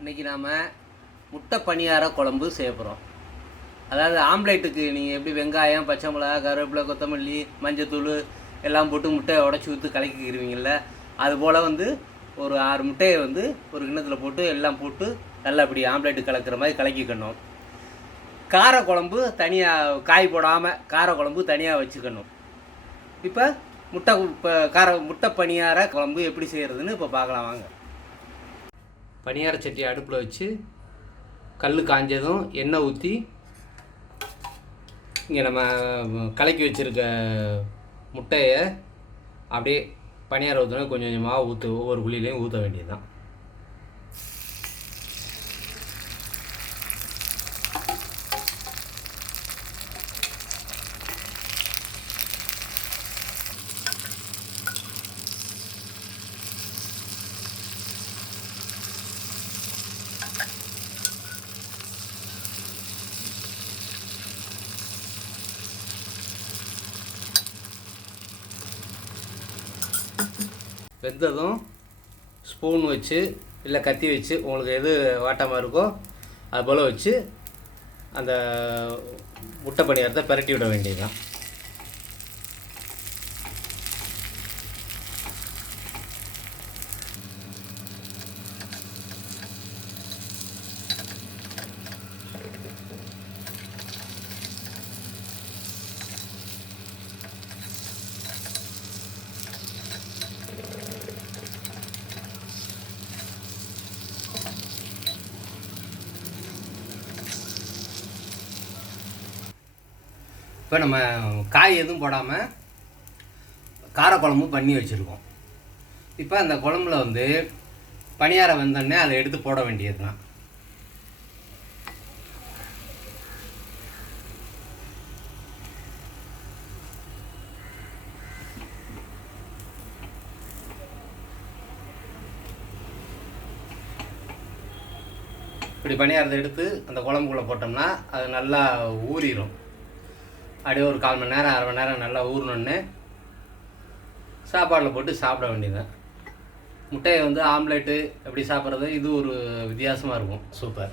இன்றைக்கி நாம் முட்டை பணியார குழம்பு செய்ய போகிறோம். அதாவது ஆம்லேட்டுக்கு நீங்கள் எப்படி வெங்காயம், பச்சை மிளகா, கருவேப்பிலை, கொத்தமல்லி, மஞ்சத்தூள் எல்லாம் போட்டு முட்டையை உடச்சி ஊற்றி கலக்கிக்கிருவீங்கள, அதுபோல் ஒரு 6 முட்டையை ஒரு கிண்ணத்தில் போட்டு எல்லாம் போட்டு நல்லா இப்படி ஆம்லேட்டு கலக்கிற மாதிரி கலக்கிக்கணும். கார குழம்பு தனியாக, காய் போடாமல் கார குழம்பு தனியாக வச்சுக்கணும். இப்போ முட்டை பணியார குழம்பு எப்படி செய்கிறதுன்னு இப்போ பார்க்கலாம் வாங்க. பணியார சட்டி அடுப்பில் வச்சு கல் காஞ்சதும் எண்ணெய் ஊற்றி இங்கே நம்ம கலக்கி வச்சுருக்க முட்டையை அப்படியே பணியார ஊற்றினா கொஞ்சம் கொஞ்சமாக ஒவ்வொரு குழியிலையும் ஊற்ற வேண்டியது தான். வெந்ததும் ஸ்பூன் வச்சு இல்லை கத்தி வச்சு உங்களுக்கு எது வாட்டமாக இருக்கோ அதுபோல் வச்சு அந்த முட்டை பணியாரத்தை பிரட்டி விட வேண்டியது தான். இப்போ நம்ம காய் எதுவும் போடாமல் காரக்குழம்பு பண்ணி வச்சுருக்கோம். இப்போ அந்த குழம்புல பணியாரம் வந்தோடனே அதை எடுத்து போட வேண்டியது தான். இப்படி பணியாரத்தை எடுத்து அந்த குழம்புக்குள்ளே போட்டோம்னா அது நல்லா ஊறிடும். அப்படியே ஒரு 1/4 மணி நேரம் 1/2 மணி நேரம் நல்லா ஊறினோடனே சாப்பாடில் போட்டு சாப்பிட வேண்டியதுதான். முட்டையை ஆம்லேட்டு எப்படி சாப்பிட்றது, இது ஒரு வித்தியாசமாக இருக்கும். சூப்பர்.